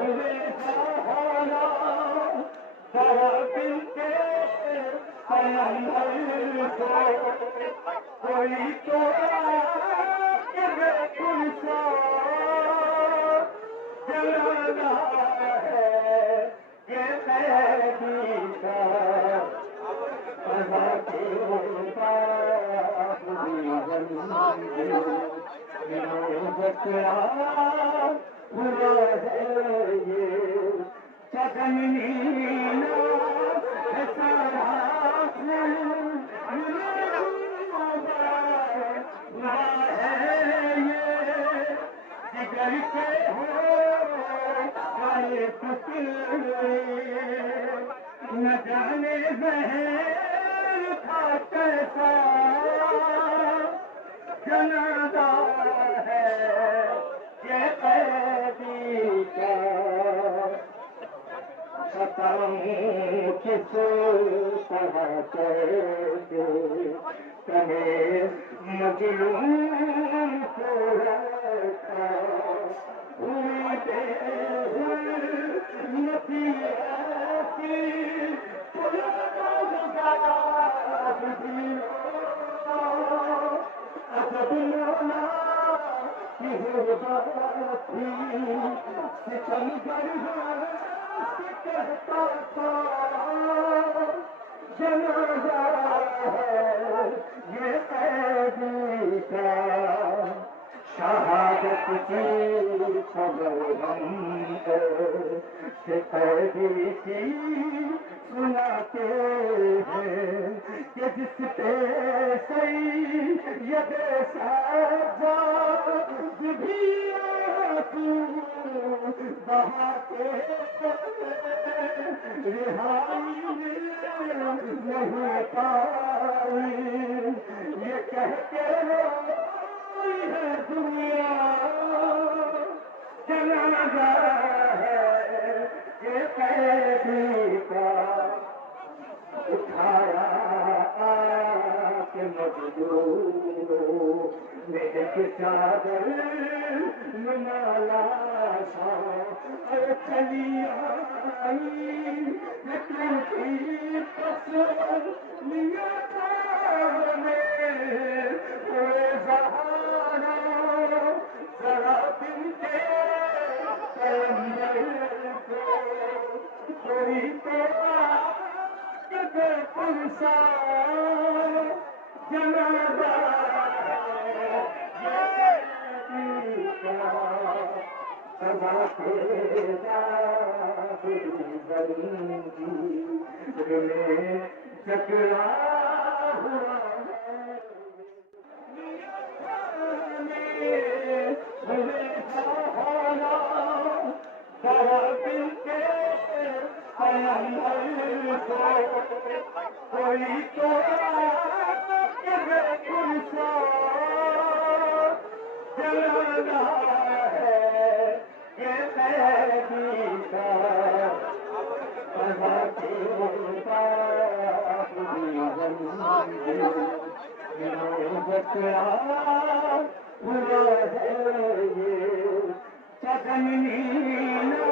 ہوئے سہارا دل کے پیمبر کو کوئی تو پرسا جلانا ہے یہ قیدی کا بچڑا ہوا ہے یہ چکنینا ہے سارا ہے یہ جگر کے ہو گئے پتل نہ جانے زہر تھا کیسا جنازہ ہے یہ قیدی کا بتاؤں کس طرح کیسے کہے مظلوم کو رکھا ہوئی بے حرمتی ایسی عجب مولا کی غربت تھی ستمگر کہتا تھا جنازہ ہے یہ قیدی کا شہادت کی خبر ہم سے قیدی کی سناتے ہیں کہ جس پہ سید سجاد بھی آنسو بہاتے رہائی نہیں پائی یہ کہہ کے روئی ہے دنیا جنازہ ہے یہ قیدی کا اٹھایا کے مجدور میں ایک چادر نمالا سا چلی آئی لیکن کی پسر لیا تھا ہوئے سہارا ذرا دل کے پیمبر کو کوئی تو پرسا جنازہ چکرا ہوا دل کے پیمبر کو کوئی تو پرسا جلانا ہے یہ قیدی کا بچڑا ہوا ہے یہ چکنینا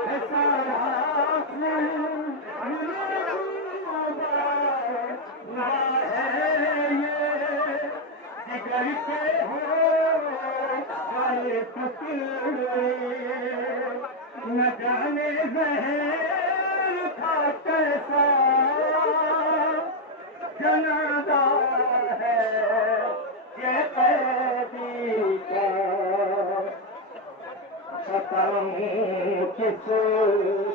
ہے سارا جگر کے ہو گئے پتل نہ جانے زہر تھا کیسا جنازہ ہے یہ قیدی کا بتاؤں کس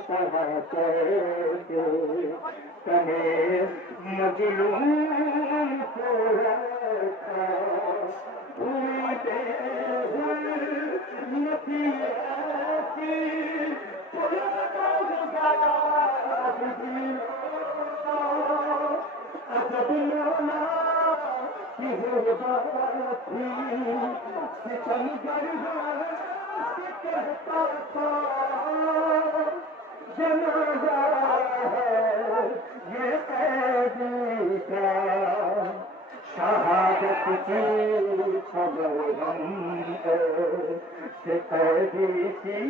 طرح کیسے کہے مظلوم کو رکھا ہوئی بے حرمتی ایسی عجب مولا کی غربت تھی ستمگر کہتا تھا جنازہ ہے یہ قیدی کا شہادت کی خبر ہم سے قیدی کی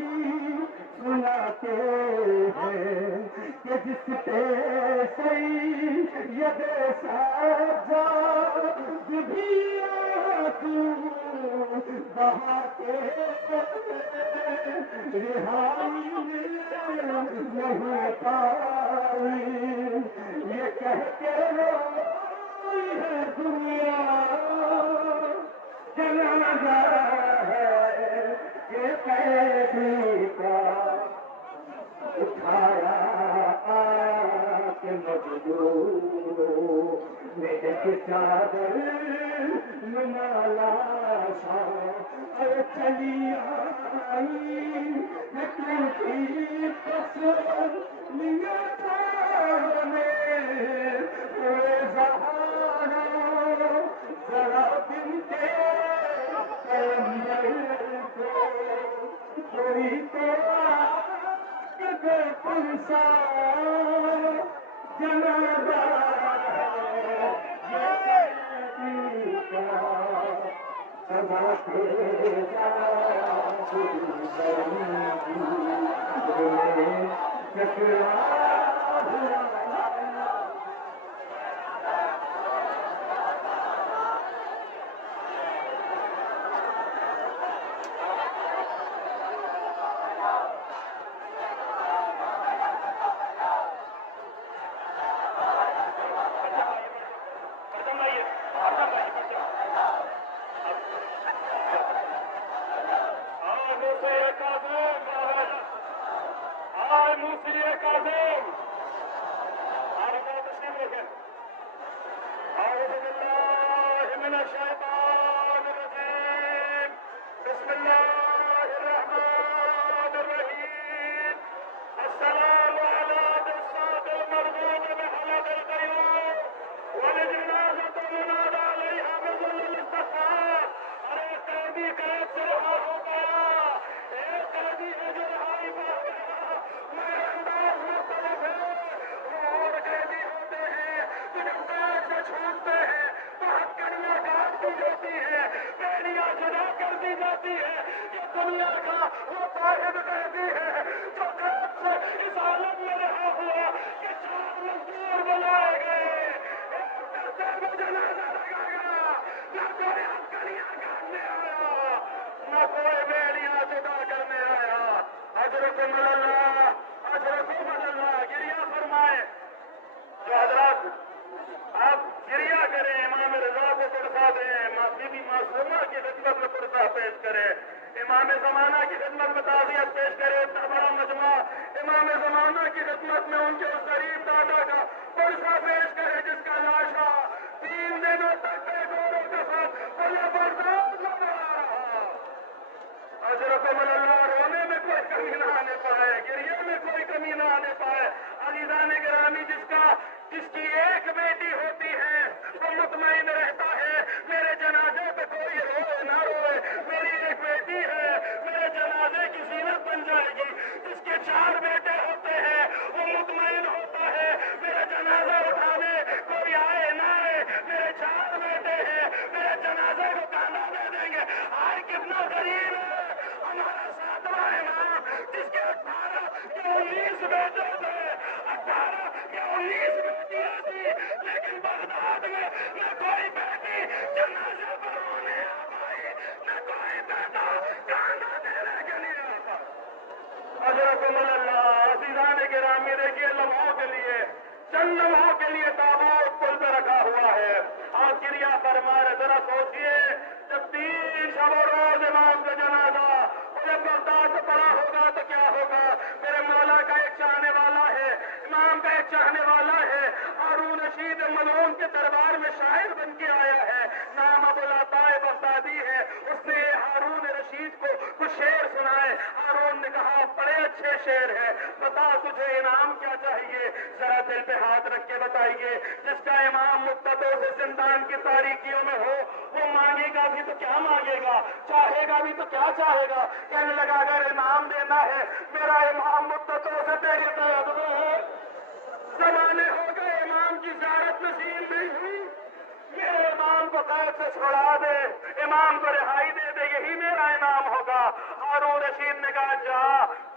سناتے ہیں کہ جس پہ سید سجاد بھی آنسو بہاتے رہائی نہیں پائی یہ کہہ کے روئی ہے دنیا جنازہ ہے یہ قیدی کا اٹھایا کے مجدور میں ایک چادر لاشا اور چلی آئی ٹوٹی پسلیاں زہارا ذرا بنتے پیغمبر کو کوئی تو پرسا جنازہ امام زمانہ کی خدمت میں تعزیت پیش کرے اتنا بڑا مجمع امام زمانہ کی خدمت میں ان کے اس غریب دادا کا پرسہ پیش کرے جس کا لاشا 3 دنوں تک بے گوروں کے ساتھ بلا برداشت نہ رہا حضرت اللہ رونے میں کوئی کمی نہ آنے پائے گریے میں کوئی کمی نہ آنے پائے عزیزان گرامی جس کی ایک بیٹی ہوتی ہے وہ مطمئن رہتا ہے میرے جنازے پہ کوئی روئے نہ روئے میری ایک بیٹی ہے میرے جنازے کی زینت بن جائے گی جس کے 4 بیٹے ہوتے ہیں وہ مطمئن ہوتا ہے میرے جنازہ اٹھانے کوئی آئے نہ آئے میرے 4 بیٹے ہیں میرے جنازے کو کاندھا دے دیں گے آئے کتنا غریب ہے ہمارا 7واں امام جس کے 18 یا 19 بیٹے تھے 18 یا 19 بیٹیاں تھی لیکن بغداد میں نہ کوئی بیٹی جنازے پر رونے آ پائی نہ کوئی بیٹا کاندھا دینے کے لیے آ پائی حضرت اللہ عزیزان گرامی دیکھیے لمحوں کے لیے چند لمحوں کے لیے تابوت پل پہ رکھا ہوا ہے آپ کریا فرمائے ذرا سوچیے جب 3 شب و روز امام کا جنازہ جب بغداد سے پڑا ہوگا تو کیا ہوگا میرے مولا کا ایک چاہنے والا ہے امام کا ایک چاہنے والا ہے ہارون رشید ملعون کے دربار میں شاعر بن کے آیا ہے نام ابو العطاء بغدادی ہے اس نے ہارون رشید کو کچھ شعر سنائے ہارون نے کہا بڑے اچھے شعر ہے بتا تجھے انعام کیا چاہیے ذرا دل پہ ہاتھ رکھ کے بتائیے جس کا امام مقتدوں سے زندان کی تاریکیوں میں ہو وہ مانگے گا بھی تو کیا مانگے گا چاہے گا بھی تو کیا چاہے گا کہنے لگا اگر انعام دینا ہے میرا امام مقتدوں سے تیرے طرف ہے زمانے ہو گئے امام کی زیارت نصیب نہیں ہوئی میرے امام کو قید سے چھڑا دے امام کو رہائی دے دے یہی میرا انعام ہوگا ہارون رشید نے کہا جا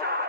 4